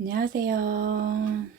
안녕하세요.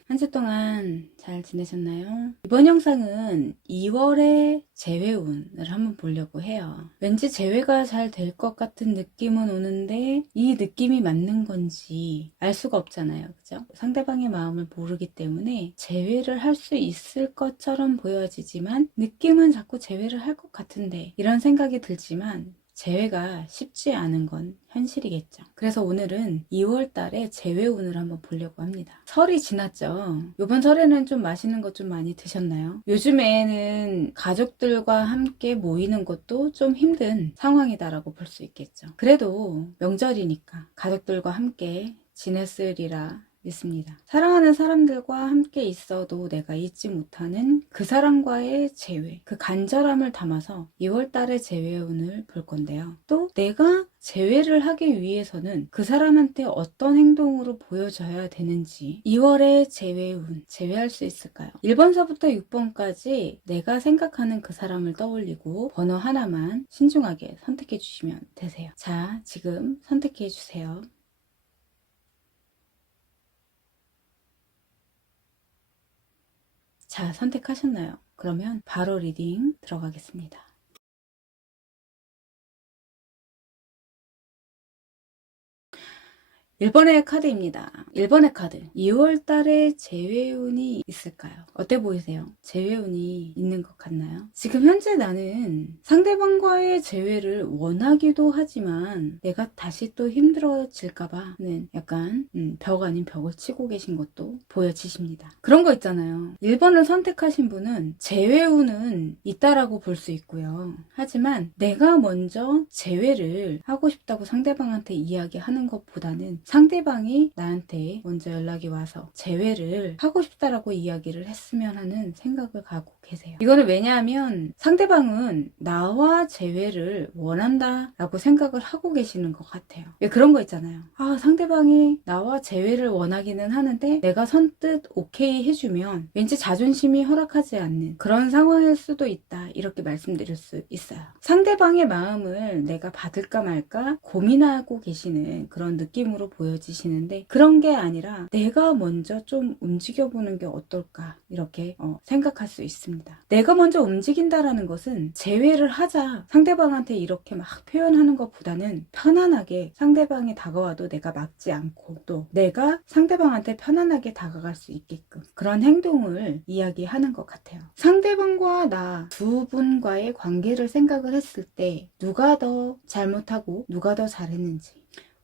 한 주 동안 잘 지내셨나요? 이번 영상은 2월의 재회운을 한번 보려고 해요. 왠지 재회가 잘 될 것 같은 느낌은 오는데 이 느낌이 맞는 건지 알 수가 없잖아요. 그죠? 상대방의 마음을 모르기 때문에 재회를 할 수 있을 것처럼 보여지지만 느낌은 자꾸 재회를 할 것 같은데 이런 생각이 들지만 재회가 쉽지 않은 건 현실이겠죠. 그래서 오늘은 2월 달에 재회운을 한번 보려고 합니다. 설이 지났죠. 이번 설에는 좀 맛있는 것 좀 많이 드셨나요? 요즘에는 가족들과 함께 모이는 것도 좀 힘든 상황이다라고 볼 수 있겠죠. 그래도 명절이니까 가족들과 함께 지냈으리라 믿습니다. 사랑하는 사람들과 함께 있어도 내가 잊지 못하는 그 사람과의 재회, 그 간절함을 담아서 2월 달의 재회운을 볼 건데요. 또 내가 재회를 하기 위해서는 그 사람한테 어떤 행동으로 보여줘야 되는지 2월의 재회운, 재회할 수 있을까요? 1번서부터 6번까지 내가 생각하는 그 사람을 떠올리고 번호 하나만 신중하게 선택해 주시면 되세요. 자, 지금 선택해 주세요. 자, 선택하셨나요? 그러면 바로 리딩 들어가겠습니다. 1번의 카드입니다. 1번의 카드. 2월 달에 재회운이 있을까요? 어때 보이세요? 재회운이 있는 것 같나요? 지금 현재 나는 상대방과의 재회를 원하기도 하지만 내가 다시 또 힘들어질까봐는 약간 벽 아닌 벽을 치고 계신 것도 보여지십니다. 그런 거 있잖아요. 1번을 선택하신 분은 재회운은 있다라고 볼 수 있고요. 하지만 내가 먼저 재회를 하고 싶다고 상대방한테 이야기하는 것보다는 상대방이 나한테 먼저 연락이 와서 재회를 하고 싶다라고 이야기를 했으면 하는 생각을 갖고 계세요. 이거는 왜냐하면 상대방은 나와 재회를 원한다 라고 생각을 하고 계시는 것 같아요. 왜 그런 거 있잖아요. 아, 상대방이 나와 재회를 원하기는 하는데 내가 선뜻 오케이 해주면 왠지 자존심이 허락하지 않는 그런 상황일 수도 있다, 이렇게 말씀드릴 수 있어요. 상대방의 마음을 내가 받을까 말까 고민하고 계시는 그런 느낌으로 보여지시는데 그런 게 아니라 내가 먼저 좀 움직여보는 게 어떨까, 이렇게 생각할 수 있습니다. 내가 먼저 움직인다라는 것은 재회를 하자 상대방한테 이렇게 막 표현하는 것보다는 편안하게 상대방이 다가와도 내가 막지 않고 또 내가 상대방한테 편안하게 다가갈 수 있게끔 그런 행동을 이야기하는 것 같아요. 상대방과 나 두 분과의 관계를 생각을 했을 때 누가 더 잘못하고 누가 더 잘했는지,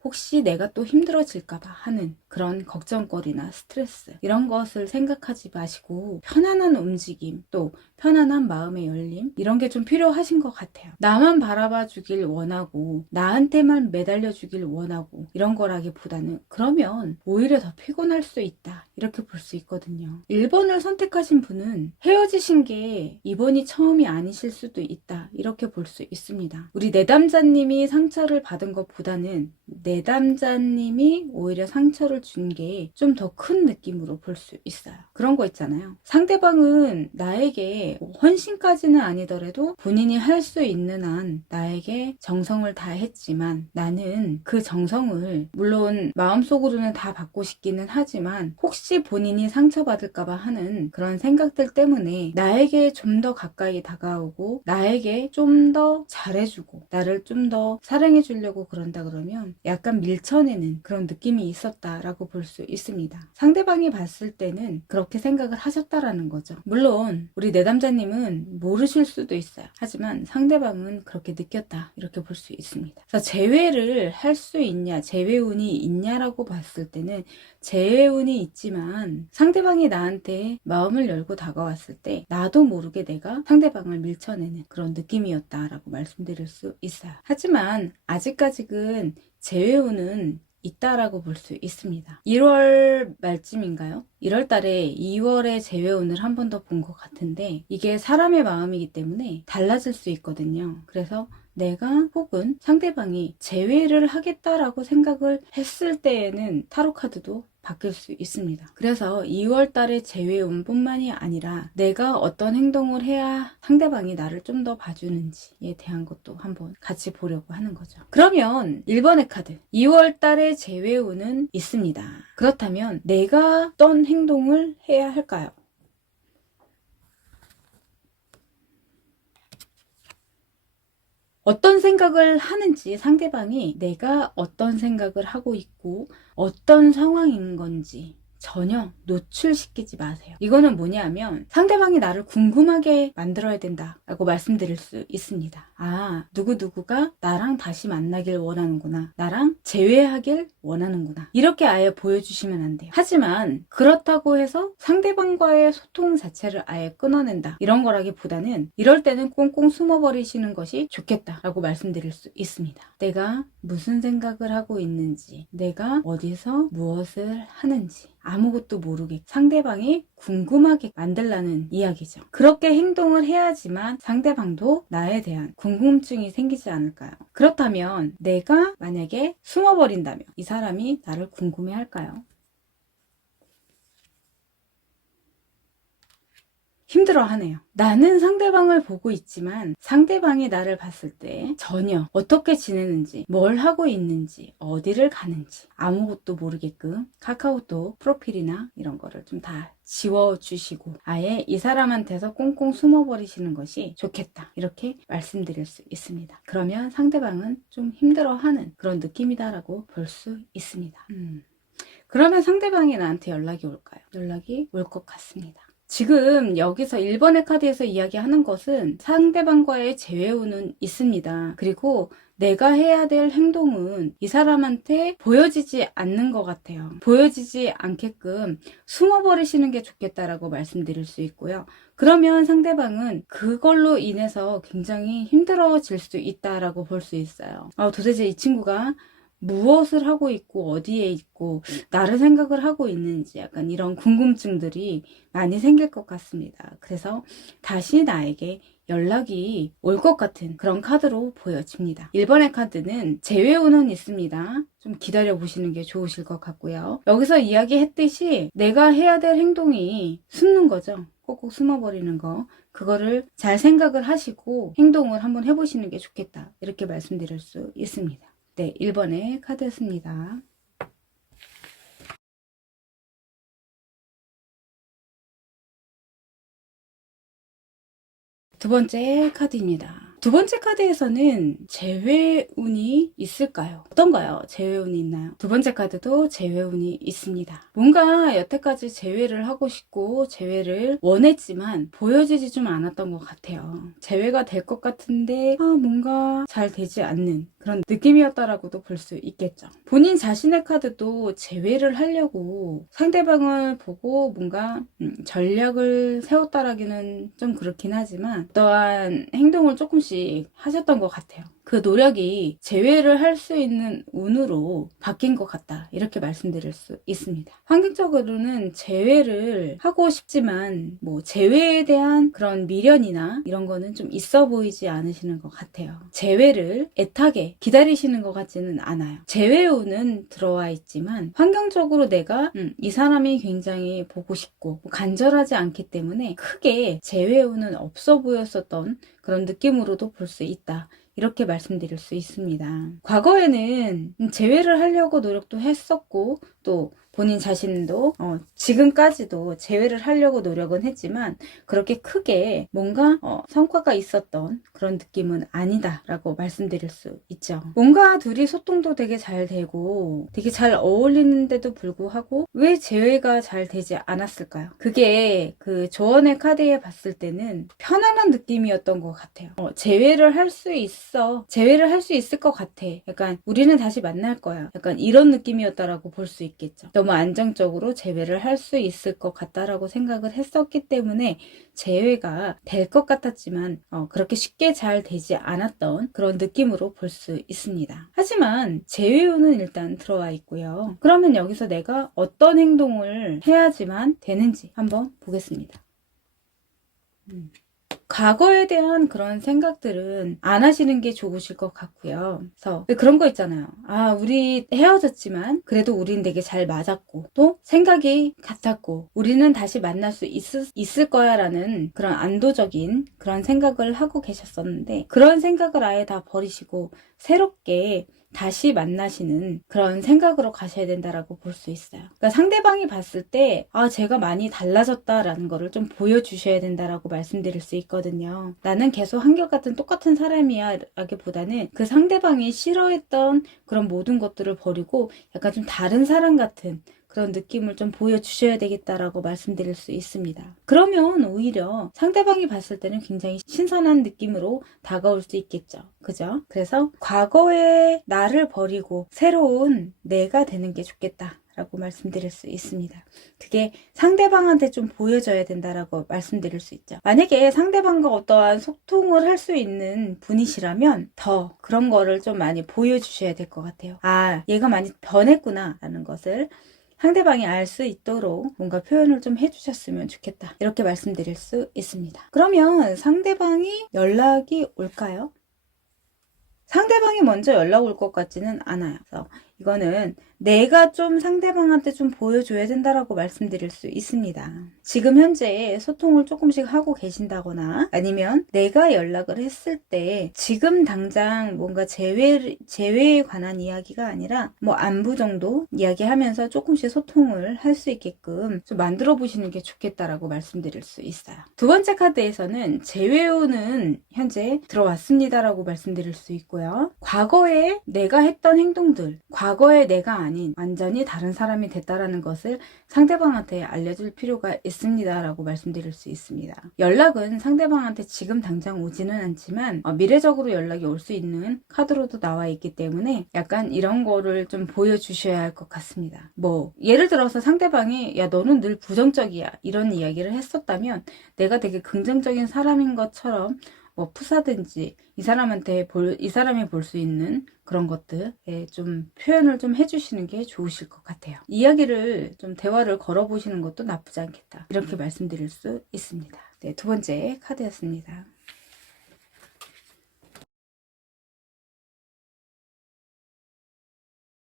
혹시 내가 또 힘들어질까봐 하는 그런 걱정거리나 스트레스, 이런 것을 생각하지 마시고 편안한 움직임, 또 편안한 마음의 열림, 이런 게 좀 필요하신 것 같아요. 나만 바라봐 주길 원하고 나한테만 매달려 주길 원하고 이런 거라기보다는 그러면 오히려 더 피곤할 수 있다, 이렇게 볼 수 있거든요. 1번을 선택하신 분은 헤어지신 게 이번이 처음이 아니실 수도 있다, 이렇게 볼 수 있습니다. 우리 내담자님이 상처를 받은 것보다는 내담자님이 오히려 상처를 준 게 좀 더 큰 느낌으로 볼 수 있어요. 그런 거 있잖아요. 상대방은 나에게 헌신까지는 아니더라도 본인이 할 수 있는 한 나에게 정성을 다했지만 나는 그 정성을 물론 마음속으로는 다 받고 싶기는 하지만 혹시 본인이 상처받을까봐 하는 그런 생각들 때문에 나에게 좀 더 가까이 다가오고 나에게 좀 더 잘해주고 나를 좀 더 사랑해주려고 그런다 그러면 약간 밀쳐내는 그런 느낌이 있었다라고 볼 수 있습니다. 상대방이 봤을 때는 그렇게 생각을 하셨다라는 거죠. 물론 우리 내담자님은 모르실 수도 있어요. 하지만 상대방은 그렇게 느꼈다, 이렇게 볼 수 있습니다. 그래서 재회를 할 수 있냐, 재회운이 있냐라고 봤을 때는 재회운이 있지만 상대방이 나한테 마음을 열고 다가왔을 때 나도 모르게 내가 상대방을 밀쳐내는 그런 느낌이었다라고 말씀드릴 수 있어요. 하지만 아직까지는 재회운은 있다라고 볼 수 있습니다. 1월 말쯤인가요? 1월 달에 2월의 재회운을 한 번 더 본 것 같은데 이게 사람의 마음이기 때문에 달라질 수 있거든요. 그래서 내가 혹은 상대방이 재회를 하겠다라고 생각을 했을 때에는 타로카드도 바뀔 수 있습니다. 그래서 2월 달의 재회운 뿐만이 아니라 내가 어떤 행동을 해야 상대방이 나를 좀 더 봐주는지에 대한 것도 한번 같이 보려고 하는 거죠. 그러면 1번의 카드, 2월 달의 재회운은 있습니다. 그렇다면 내가 어떤 행동을 해야 할까요? 어떤 생각을 하는지, 상대방이 내가 어떤 생각을 하고 있고 어떤 상황인 건지 전혀 노출시키지 마세요. 이거는 뭐냐면 상대방이 나를 궁금하게 만들어야 된다라고 말씀드릴 수 있습니다. 아, 누구누구가 나랑 다시 만나길 원하는구나, 나랑 재회하길 원하는구나, 이렇게 아예 보여주시면 안 돼요. 하지만 그렇다고 해서 상대방과의 소통 자체를 아예 끊어낸다, 이런 거라기보다는 이럴 때는 꽁꽁 숨어버리시는 것이 좋겠다라고 말씀드릴 수 있습니다. 내가 무슨 생각을 하고 있는지, 내가 어디서 무엇을 하는지 아무것도 모르게 상대방이 궁금하게 만들라는 이야기죠. 그렇게 행동을 해야지만 상대방도 나에 대한 궁금증이 생기지 않을까요? 그렇다면 내가 만약에 숨어버린다면 이 사람이 나를 궁금해할까요? 힘들어하네요. 나는 상대방을 보고 있지만 상대방이 나를 봤을 때 전혀 어떻게 지내는지, 뭘 하고 있는지, 어디를 가는지 아무것도 모르게끔 카카오톡 프로필이나 이런 거를 좀 다 지워주시고 아예 이 사람한테서 꽁꽁 숨어버리시는 것이 좋겠다, 이렇게 말씀드릴 수 있습니다. 그러면 상대방은 좀 힘들어하는 그런 느낌이다라고 볼 수 있습니다. 그러면 상대방이 나한테 연락이 올까요? 연락이 올 것 같습니다. 지금 여기서 1번의 카드에서 이야기하는 것은 상대방과의 재회운은 있습니다. 그리고 내가 해야 될 행동은 이 사람한테 보여지지 않는 것 같아요. 보여지지 않게끔 숨어버리시는 게 좋겠다라고 말씀드릴 수 있고요. 그러면 상대방은 그걸로 인해서 굉장히 힘들어질 수 있다라고 볼 수 있어요. 도대체 이 친구가 무엇을 하고 있고 어디에 있고 나를 생각을 하고 있는지 약간 이런 궁금증들이 많이 생길 것 같습니다. 그래서 다시 나에게 연락이 올 것 같은 그런 카드로 보여집니다. 1번의 카드는 재회운은 있습니다. 좀 기다려 보시는 게 좋으실 것 같고요. 여기서 이야기했듯이 내가 해야 될 행동이 숨는 거죠. 꼭꼭 숨어버리는 거, 그거를 잘 생각을 하시고 행동을 한번 해보시는 게 좋겠다, 이렇게 말씀드릴 수 있습니다. 네, 1번의 카드였습니다. 두 번째 카드입니다. 두 번째 카드에서는 재회운이 있을까요? 어떤가요? 재회운이 있나요? 두 번째 카드도 재회운이 있습니다. 뭔가 여태까지 재회를 하고 싶고 재회를 원했지만 보여지지 좀 않았던 것 같아요. 재회가 될 것 같은데 뭔가 잘 되지 않는 그런 느낌이었다라고도 볼 수 있겠죠. 본인 자신의 카드도 재회를 하려고 상대방을 보고 뭔가 전략을 세웠다라기는 좀 그렇긴 하지만 어떠한 행동을 조금씩 하셨던 것 같아요. 그 노력이 재회를 할 수 있는 운으로 바뀐 것 같다, 이렇게 말씀드릴 수 있습니다. 환경적으로는 재회를 하고 싶지만 뭐 재회에 대한 그런 미련이나 이런 거는 좀 있어 보이지 않으시는 것 같아요. 재회를 애타게 기다리시는 것 같지는 않아요. 재회운은 들어와 있지만 환경적으로 내가 이 사람이 굉장히 보고 싶고 간절하지 않기 때문에 크게 재회운은 없어 보였었던 그런 느낌으로도 볼 수 있다, 이렇게 말씀드릴 수 있습니다. 과거에는 재회를 하려고 노력도 했었고 또 본인 자신도 지금까지도 재회를 하려고 노력은 했지만 그렇게 크게 뭔가 성과가 있었던 그런 느낌은 아니다 라고 말씀드릴 수 있죠. 뭔가 둘이 소통도 되게 잘 되고 되게 잘 어울리는데도 불구하고 왜 재회가 잘 되지 않았을까요? 그게 그 조언의 카드에 봤을 때는 편안한 느낌이었던 것 같아요. 재회를 할 수 있어, 재회를 할 수 있을 것 같아, 약간 우리는 다시 만날 거야, 약간 이런 느낌이었다라고 볼 수 있겠죠. 너무 안정적으로 재회를 할 수 있을 것 같다라고 생각을 했었기 때문에 재회가 될 것 같았지만 그렇게 쉽게 잘 되지 않았던 그런 느낌으로 볼 수 있습니다. 하지만 재회운은 일단 들어와 있고요. 그러면 여기서 내가 어떤 행동을 해야지만 되는지 한번 보겠습니다. 과거에 대한 그런 생각들은 안 하시는 게 좋으실 것 같고요. 그래서 그런 거 있잖아요. 아, 우리 헤어졌지만 그래도 우린 되게 잘 맞았고 또 생각이 같았고 우리는 다시 만날 수 있을 거야 라는 그런 안도적인 그런 생각을 하고 계셨었는데, 그런 생각을 아예 다 버리시고 새롭게 다시 만나시는 그런 생각으로 가셔야 된다라고 볼 수 있어요. 그러니까 상대방이 봤을 때 아, 제가 많이 달라졌다라는 거를 좀 보여주셔야 된다라고 말씀드릴 수 있거든요. 나는 계속 한결같은 똑같은 사람이야 라기보다는 그 상대방이 싫어했던 그런 모든 것들을 버리고 약간 좀 다른 사람 같은 그런 느낌을 좀 보여주셔야 되겠다라고 말씀드릴 수 있습니다. 그러면 오히려 상대방이 봤을 때는 굉장히 신선한 느낌으로 다가올 수 있겠죠. 그죠? 그래서 과거의 나를 버리고 새로운 내가 되는 게 좋겠다 라고 말씀드릴 수 있습니다. 그게 상대방한테 좀 보여줘야 된다라고 말씀드릴 수 있죠. 만약에 상대방과 어떠한 소통을 할 수 있는 분이시라면 더 그런 거를 좀 많이 보여주셔야 될 것 같아요. 아, 얘가 많이 변했구나 라는 것을 상대방이 알 수 있도록 뭔가 표현을 좀 해주셨으면 좋겠다, 이렇게 말씀드릴 수 있습니다. 그러면 상대방이 연락이 올까요? 상대방이 먼저 연락 올 것 같지는 않아요. 그래서 이거는 내가 좀 상대방한테 좀 보여줘야 된다라고 말씀드릴 수 있습니다. 지금 현재 소통을 조금씩 하고 계신다거나 아니면 내가 연락을 했을 때 지금 당장 뭔가 재회에 관한 이야기가 아니라 뭐 안부 정도 이야기하면서 조금씩 소통을 할 수 있게끔 좀 만들어 보시는 게 좋겠다라고 말씀드릴 수 있어요. 두 번째 카드에서는 재회오는 현재 들어왔습니다라고 말씀드릴 수 있고요. 과거에 내가 했던 행동들, 과거의 내가 아닌 완전히 다른 사람이 됐다라는 것을 상대방한테 알려줄 필요가 있습니다 라고 말씀드릴 수 있습니다. 연락은 상대방한테 지금 당장 오지는 않지만 미래적으로 연락이 올 수 있는 카드로도 나와 있기 때문에 약간 이런 거를 좀 보여주셔야 할 것 같습니다. 뭐 예를 들어서 상대방이 야, 너는 늘 부정적이야 이런 이야기를 했었다면 내가 되게 긍정적인 사람인 것처럼 뭐 푸사든지 이 사람이 볼 수 있는 그런 것들에 좀 표현을 좀 해주시는 게 좋으실 것 같아요. 이야기를 좀 대화를 걸어보시는 것도 나쁘지 않겠다, 이렇게 말씀드릴 수 있습니다. 네, 두 번째 카드였습니다.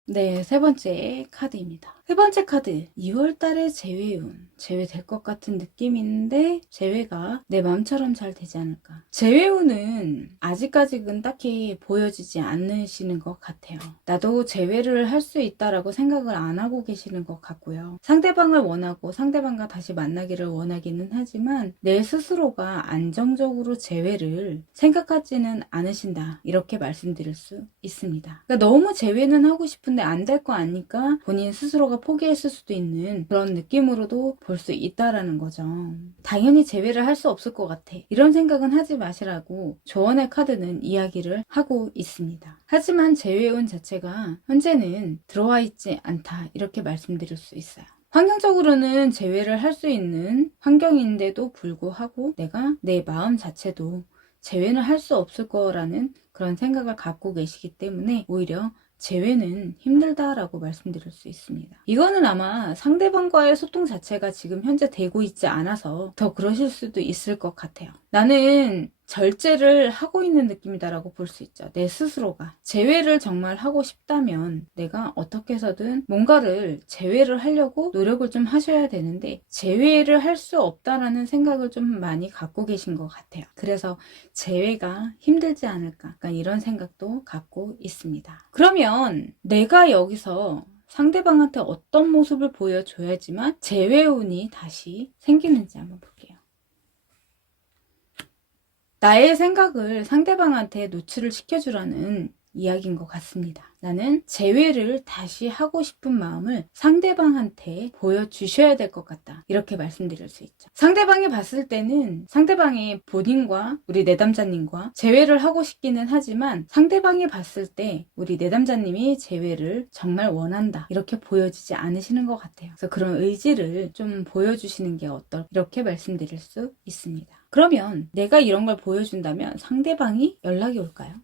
네, 세 번째 카드입니다. 세 번째 카드, 2월달에 재회운. 재회될 것 같은 느낌인데 재회가 내 마음처럼 잘 되지 않을까. 재회운은 아직까지는 딱히 보여지지 않으시는 것 같아요. 나도 재회를 할 수 있다라고 생각을 안 하고 계시는 것 같고요. 상대방을 원하고 상대방과 다시 만나기를 원하기는 하지만 내 스스로가 안정적으로 재회를 생각하지는 않으신다, 이렇게 말씀드릴 수 있습니다. 그러니까 너무 재회는 하고 싶은데 안 될 거 아니까 본인 스스로가 포기했을 수도 있는 그런 느낌으로도 볼 수 있다라는 거죠. 당연히 재회를 할 수 없을 것 같아, 이런 생각은 하지 마시라고 조언의 카드는 이야기를 하고 있습니다. 하지만 재회운 자체가 현재는 들어와 있지 않다, 이렇게 말씀드릴 수 있어요. 환경적으로는 재회를 할 수 있는 환경인데도 불구하고 내가 내 마음 자체도 재회는 할 수 없을 거라는 그런 생각을 갖고 계시기 때문에 오히려 재회는 힘들다라고 말씀드릴 수 있습니다. 이거는 아마 상대방과의 소통 자체가 지금 현재 되고 있지 않아서 더 그러실 수도 있을 것 같아요. 나는 절제를 하고 있는 느낌이다라고 볼 수 있죠. 내 스스로가 재회를 정말 하고 싶다면 내가 어떻게 해서든 뭔가를 재회를 하려고 노력을 좀 하셔야 되는데 재회를 할 수 없다라는 생각을 좀 많이 갖고 계신 것 같아요. 그래서 재회가 힘들지 않을까, 약간 이런 생각도 갖고 있습니다. 그러면 내가 여기서 상대방한테 어떤 모습을 보여줘야지만 재회운이 다시 생기는지 한번 볼게요. 나의 생각을 상대방한테 노출을 시켜주라는 이야기인 것 같습니다. 나는 재회를 다시 하고 싶은 마음을 상대방한테 보여주셔야 될 것 같다, 이렇게 말씀드릴 수 있죠. 상대방이 봤을 때는 상대방이 본인과 우리 내담자님과 재회를 하고 싶기는 하지만 상대방이 봤을 때 우리 내담자님이 재회를 정말 원한다, 이렇게 보여지지 않으시는 것 같아요. 그래서 그런 의지를 좀 보여주시는 게 어떨까, 이렇게 말씀드릴 수 있습니다. 그러면 내가 이런 걸 보여준다면 상대방이 연락이 올까요?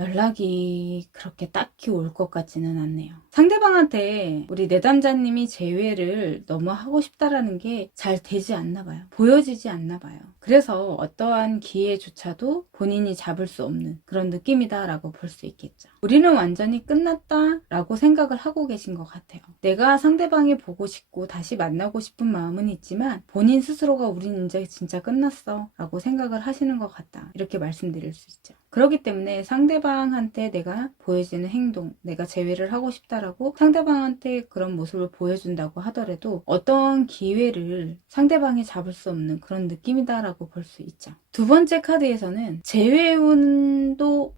연락이 그렇게 딱히 올 것 같지는 않네요. 상대방한테 우리 내담자님이 재회를 너무 하고 싶다라는 게 잘 되지 않나 봐요. 보여지지 않나 봐요. 그래서 어떠한 기회조차도 본인이 잡을 수 없는 그런 느낌이다라고 볼 수 있겠죠. 우리는 완전히 끝났다라고 생각을 하고 계신 것 같아요. 내가 상대방이 보고 싶고 다시 만나고 싶은 마음은 있지만 본인 스스로가 우린 이제 진짜 끝났어 라고 생각을 하시는 것 같다. 이렇게 말씀드릴 수 있죠. 그렇기 때문에 상대방한테 내가 보여지는 행동, 내가 재회를 하고 싶다라고 상대방한테 그런 모습을 보여준다고 하더라도 어떤 기회를 상대방이 잡을 수 없는 그런 느낌이다라고 볼 수 있죠. 두 번째 카드에서는 재회운도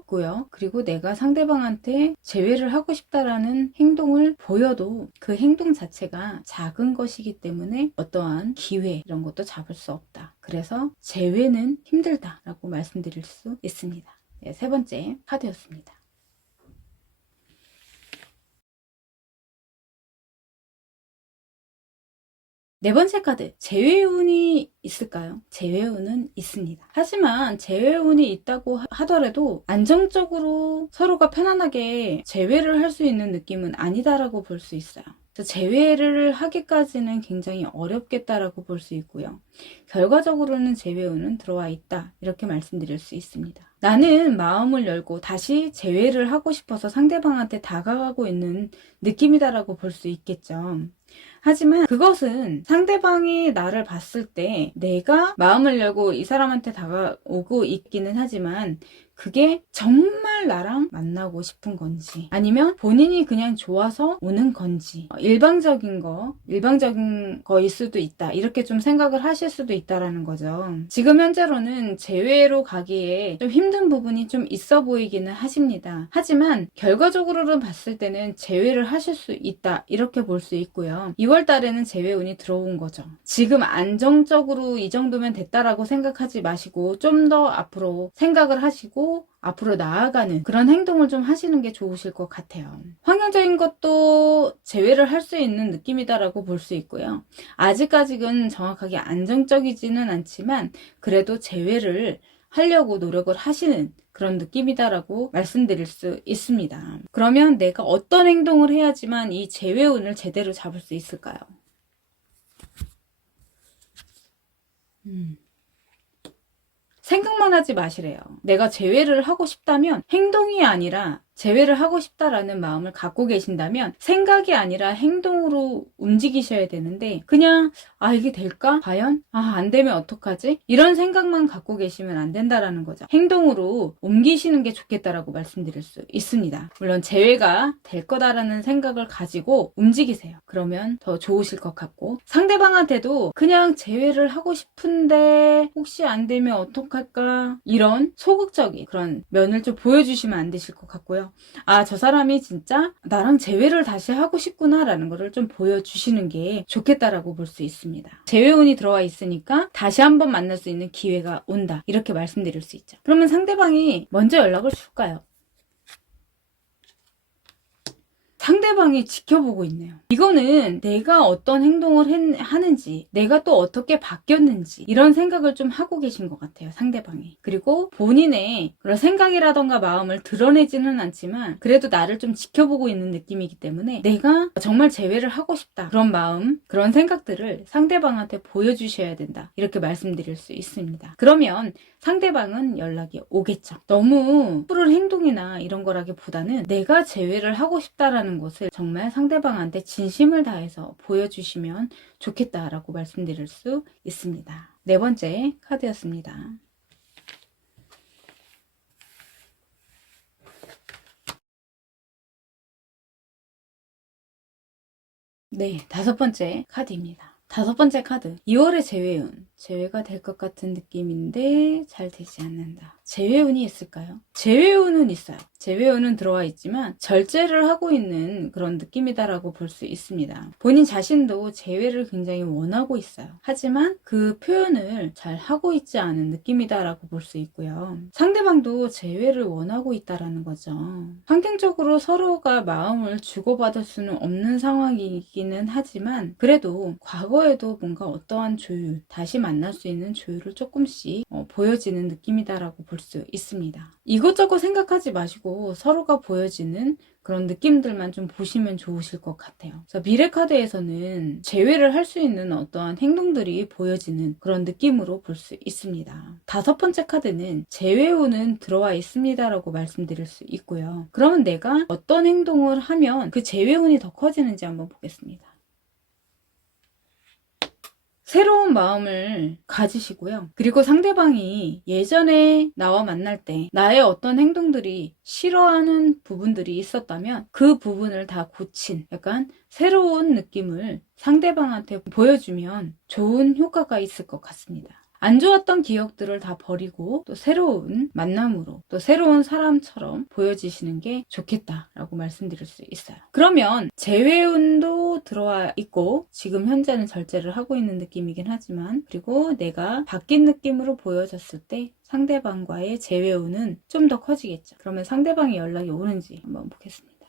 있고요. 그리고 내가 상대방한테 재회를 하고 싶다라는 행동을 보여도 그 행동 자체가 작은 것이기 때문에 어떠한 기회 이런 것도 잡을 수 없다. 그래서 재회는 힘들다라고 말씀드릴 수 있습니다. 네, 세 번째 카드였습니다. 네 번째 카드, 재회운이 있을까요? 재회운은 있습니다. 하지만 재회운이 있다고 하더라도 안정적으로 서로가 편안하게 재회를 할 수 있는 느낌은 아니다라고 볼 수 있어요. 재회를 하기까지는 굉장히 어렵겠다라고 볼 수 있고요. 결과적으로는 재회운은 들어와 있다. 이렇게 말씀드릴 수 있습니다. 나는 마음을 열고 다시 재회를 하고 싶어서 상대방한테 다가가고 있는 느낌이다라고 볼 수 있겠죠. 하지만 그것은 상대방이 나를 봤을 때 내가 마음을 열고 이 사람한테 다가오고 있기는 하지만 그게 정말 나랑 만나고 싶은 건지 아니면 본인이 그냥 좋아서 오는 건지 일방적인 거일 수도 있다. 이렇게 좀 생각을 하실 수도 있다라는 거죠. 지금 현재로는 재회로 가기에 좀 힘든 부분이 좀 있어 보이기는 하십니다. 하지만 결과적으로는 봤을 때는 재회를 하실 수 있다. 이렇게 볼 수 있고요. 2월 달에는 재회운이 들어온 거죠. 지금 안정적으로 이 정도면 됐다라고 생각하지 마시고 좀 더 앞으로 생각을 하시고 앞으로 나아가는 그런 행동을 좀 하시는 게 좋으실 것 같아요. 환경적인 것도 제외를 할 수 있는 느낌이다라고 볼 수 있고요. 아직까지는 정확하게 안정적이지는 않지만 그래도 제외를 하려고 노력을 하시는 그런 느낌이다라고 말씀드릴 수 있습니다. 그러면 내가 어떤 행동을 해야지만 이 재회운을 제대로 잡을 수 있을까요? 생각만 하지 마시래요. 내가 재회를 하고 싶다면 행동이 아니라 재회를 하고 싶다라는 마음을 갖고 계신다면 생각이 아니라 행동으로 움직이셔야 되는데 그냥 이게 될까? 과연? 안 되면 어떡하지? 이런 생각만 갖고 계시면 안 된다라는 거죠. 행동으로 옮기시는 게 좋겠다라고 말씀드릴 수 있습니다. 물론 재회가 될 거다라는 생각을 가지고 움직이세요. 그러면 더 좋으실 것 같고 상대방한테도 그냥 재회를 하고 싶은데 혹시 안 되면 어떡할까? 이런 소극적인 그런 면을 좀 보여주시면 안 되실 것 같고요. 저 사람이 진짜 나랑 재회를 다시 하고 싶구나 라는 거를 좀 보여주시는 게 좋겠다라고 볼 수 있습니다. 재회운이 들어와 있으니까 다시 한번 만날 수 있는 기회가 온다. 이렇게 말씀드릴 수 있죠. 그러면 상대방이 먼저 연락을 줄까요? 상대방이 지켜보고 있네요. 이거는 내가 어떤 행동을 하는지 내가 또 어떻게 바뀌었는지 이런 생각을 좀 하고 계신 것 같아요. 상대방이. 그리고 본인의 그런 생각이라던가 마음을 드러내지는 않지만 그래도 나를 좀 지켜보고 있는 느낌이기 때문에 내가 정말 재회를 하고 싶다. 그런 마음, 그런 생각들을 상대방한테 보여주셔야 된다. 이렇게 말씀드릴 수 있습니다. 그러면 상대방은 연락이 오겠죠. 너무 푸른 행동이나 이런 거라기보다는 내가 재회를 하고 싶다라는 것을 정말 상대방한테 진심을 다해서 보여주시면 좋겠다라고 말씀드릴 수 있습니다. 네 번째 카드였습니다. 네, 다섯 번째 카드입니다. 다섯 번째 카드. 2월의 재회운. 재회가 될 것 같은 느낌인데 잘 되지 않는다. 재회운이 있을까요? 재회운은 있어요. 재회운은 들어와 있지만 절제를 하고 있는 그런 느낌이다라고 볼 수 있습니다. 본인 자신도 재회를 굉장히 원하고 있어요. 하지만 그 표현을 잘 하고 있지 않은 느낌이다라고 볼 수 있고요. 상대방도 재회를 원하고 있다라는 거죠. 환경적으로 서로가 마음을 주고받을 수는 없는 상황이기는 하지만 그래도 과거에도 뭔가 어떠한 조율, 다시 만날 수 있는 조율을 조금씩 보여지는 느낌이다라고 볼 수 있습니다. 이것저것 생각하지 마시고 서로가 보여지는 그런 느낌들만 좀 보시면 좋으실 것 같아요. 그래서 미래 카드에서는 제외를 할 수 있는 어떠한 행동들이 보여지는 그런 느낌으로 볼 수 있습니다. 5번째 카드는 제외운은 들어와 있습니다 라고 말씀드릴 수 있고요. 그러면 내가 어떤 행동을 하면 그 제외운이 더 커지는지 한번 보겠습니다. 새로운 마음을 가지시고요. 그리고 상대방이 예전에 나와 만날 때 나의 어떤 행동들이 싫어하는 부분들이 있었다면 그 부분을 다 고친 약간 새로운 느낌을 상대방한테 보여주면 좋은 효과가 있을 것 같습니다. 안 좋았던 기억들을 다 버리고 또 새로운 만남으로 또 새로운 사람처럼 보여지시는 게 좋겠다라고 말씀드릴 수 있어요. 그러면 재회운도 들어와 있고 지금 현재는 절제를 하고 있는 느낌이긴 하지만 그리고 내가 바뀐 느낌으로 보여졌을 때 상대방과의 재회운은 좀 더 커지겠죠. 그러면 상대방의 연락이 오는지 한번 보겠습니다.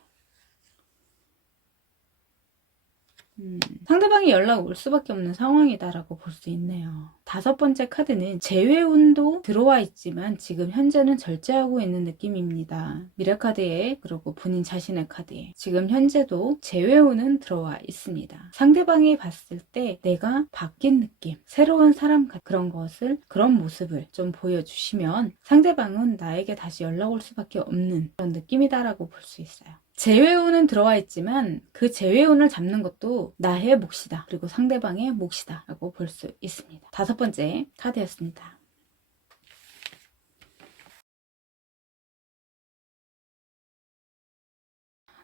상대방이 연락 올 수밖에 없는 상황이다라고 볼 수 있네요. 5번째 카드는 재회운도 들어와 있지만 지금 현재는 절제하고 있는 느낌입니다. 미래 카드에 그리고 본인 자신의 카드에 지금 현재도 재회운은 들어와 있습니다. 상대방이 봤을 때 내가 바뀐 느낌, 새로운 사람 그런 것을 그런 모습을 좀 보여주시면 상대방은 나에게 다시 연락 올 수밖에 없는 그런 느낌이다라고 볼 수 있어요. 재회운은 들어와 있지만 그 재회운을 잡는 것도 나의 몫이다. 그리고 상대방의 몫이다 라고 볼 수 있습니다. 5번째 카드였습니다.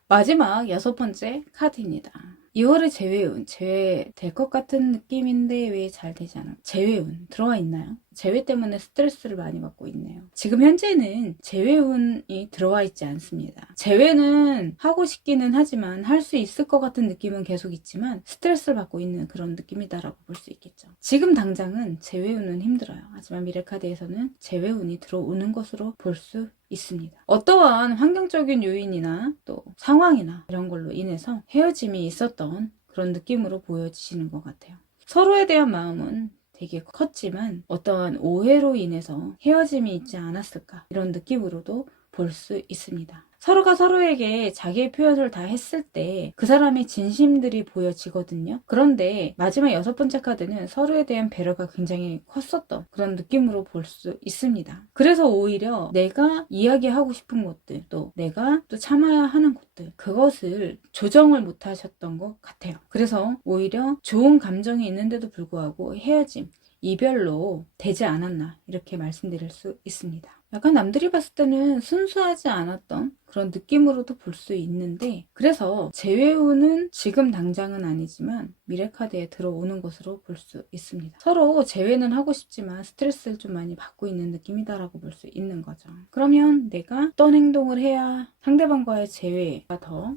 마지막 6번째 카드입니다. 2월의 재회운, 재회될 것 같은 느낌인데 왜 잘 되지 않아요? 재회운 들어와 있나요? 재회 때문에 스트레스를 많이 받고 있네요. 지금 현재는 재회운이 들어와 있지 않습니다. 재회는 하고 싶기는 하지만 할 수 있을 것 같은 느낌은 계속 있지만 스트레스를 받고 있는 그런 느낌이다라고 볼 수 있겠죠. 지금 당장은 재회운은 힘들어요. 하지만 미래카드에서는 재회운이 들어오는 것으로 볼 수 있습니다. 어떠한 환경적인 요인이나 또 상황이나 이런 걸로 인해서 헤어짐이 있었던 그런 느낌으로 보여지시는 것 같아요. 서로에 대한 마음은 되게 컸지만 어떠한 오해로 인해서 헤어짐이 있지 않았을까 이런 느낌으로도 볼 수 있습니다. 서로가 서로에게 자기의 표현을 다 했을 때 그 사람의 진심들이 보여지거든요. 그런데 마지막 6번째 카드는 서로에 대한 배려가 굉장히 컸었던 그런 느낌으로 볼 수 있습니다. 그래서 오히려 내가 이야기하고 싶은 것들 또 내가 또 참아야 하는 것들 그것을 조정을 못 하셨던 것 같아요. 그래서 오히려 좋은 감정이 있는데도 불구하고 헤어짐 이별로 되지 않았나 이렇게 말씀드릴 수 있습니다. 약간 남들이 봤을 때는 순수하지 않았던 그런 느낌으로도 볼 수 있는데 그래서 재회운은 지금 당장은 아니지만 미래카드에 들어오는 것으로 볼 수 있습니다. 서로 재회는 하고 싶지만 스트레스를 좀 많이 받고 있는 느낌이다라고 볼 수 있는 거죠. 그러면 내가 어떤 행동을 해야 상대방과의 재회가 더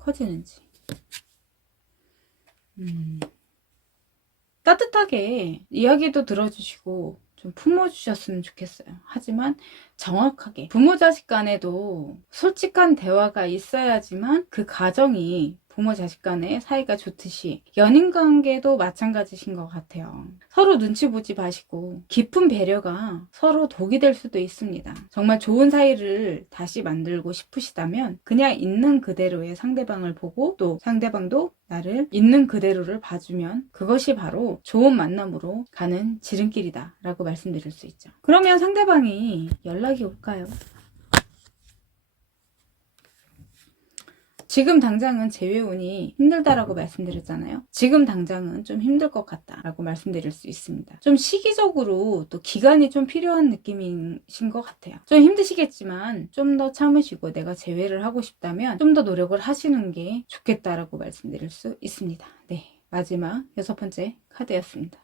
커지는지 따뜻하게 이야기도 들어주시고 좀 품어주셨으면 좋겠어요. 하지만 정확하게 부모 자식 간에도 솔직한 대화가 있어야지만 그 가정이 부모 자식 간의 사이가 좋듯이 연인 관계도 마찬가지신 것 같아요. 서로 눈치 보지 마시고 깊은 배려가 서로 독이 될 수도 있습니다. 정말 좋은 사이를 다시 만들고 싶으시다면 그냥 있는 그대로의 상대방을 보고 또 상대방도 나를 있는 그대로를 봐주면 그것이 바로 좋은 만남으로 가는 지름길이다 라고 말씀드릴 수 있죠. 그러면 상대방이 연락이 올까요? 지금 당장은 재회운이 힘들다라고 말씀드렸잖아요. 지금 당장은 좀 힘들 것 같다라고 말씀드릴 수 있습니다. 좀 시기적으로 또 기간이 좀 필요한 느낌이신 것 같아요. 좀 힘드시겠지만 좀 더 참으시고 내가 재회를 하고 싶다면 좀 더 노력을 하시는 게 좋겠다라고 말씀드릴 수 있습니다. 네, 마지막 6번째 카드였습니다.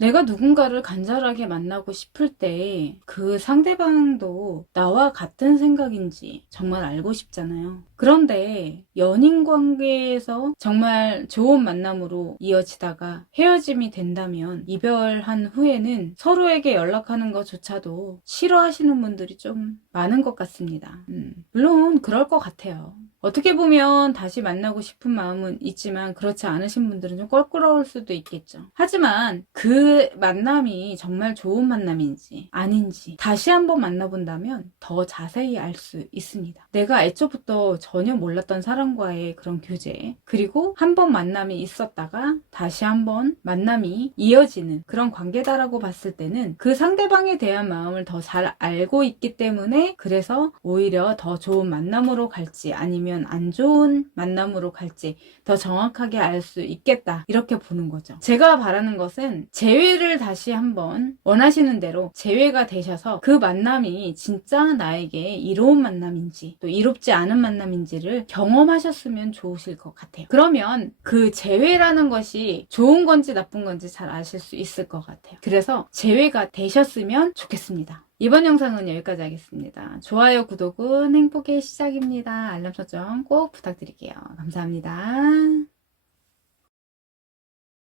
내가 누군가를 간절하게 만나고 싶을 때 그 상대방도 나와 같은 생각인지 정말 알고 싶잖아요. 그런데 연인 관계에서 정말 좋은 만남으로 이어지다가 헤어짐이 된다면 이별한 후에는 서로에게 연락하는 것조차도 싫어하시는 분들이 좀 많은 것 같습니다. 물론 그럴 것 같아요. 어떻게 보면 다시 만나고 싶은 마음은 있지만 그렇지 않으신 분들은 좀 껄끄러울 수도 있겠죠. 하지만 그 만남이 정말 좋은 만남인지 아닌지 다시 한번 만나본다면 더 자세히 알 수 있습니다. 내가 애초부터 전혀 몰랐던 사람과의 그런 교제, 그리고 한 번 만남이 있었다가 다시 한번 만남이 이어지는 그런 관계다라고 봤을 때는 그 상대방에 대한 마음을 더 잘 알고 있기 때문에, 그래서 오히려 더 좋은 만남으로 갈지 아니면 안 좋은 만남으로 갈지 더 정확하게 알 수 있겠다, 이렇게 보는 거죠. 제가 바라는 것은 재회를 다시 한번 원하시는 대로 재회가 되셔서 그 만남이 진짜 나에게 이로운 만남인지 또 이롭지 않은 만남인지를 경험하셨으면 좋으실 것 같아요. 그러면 그 재회라는 것이 좋은 건지 나쁜 건지 잘 아실 수 있을 것 같아요. 그래서 재회가 되셨으면 좋겠습니다. 이번 영상은 여기까지 하겠습니다. 좋아요, 구독은 행복의 시작입니다. 알람 설정 꼭 부탁드릴게요. 감사합니다.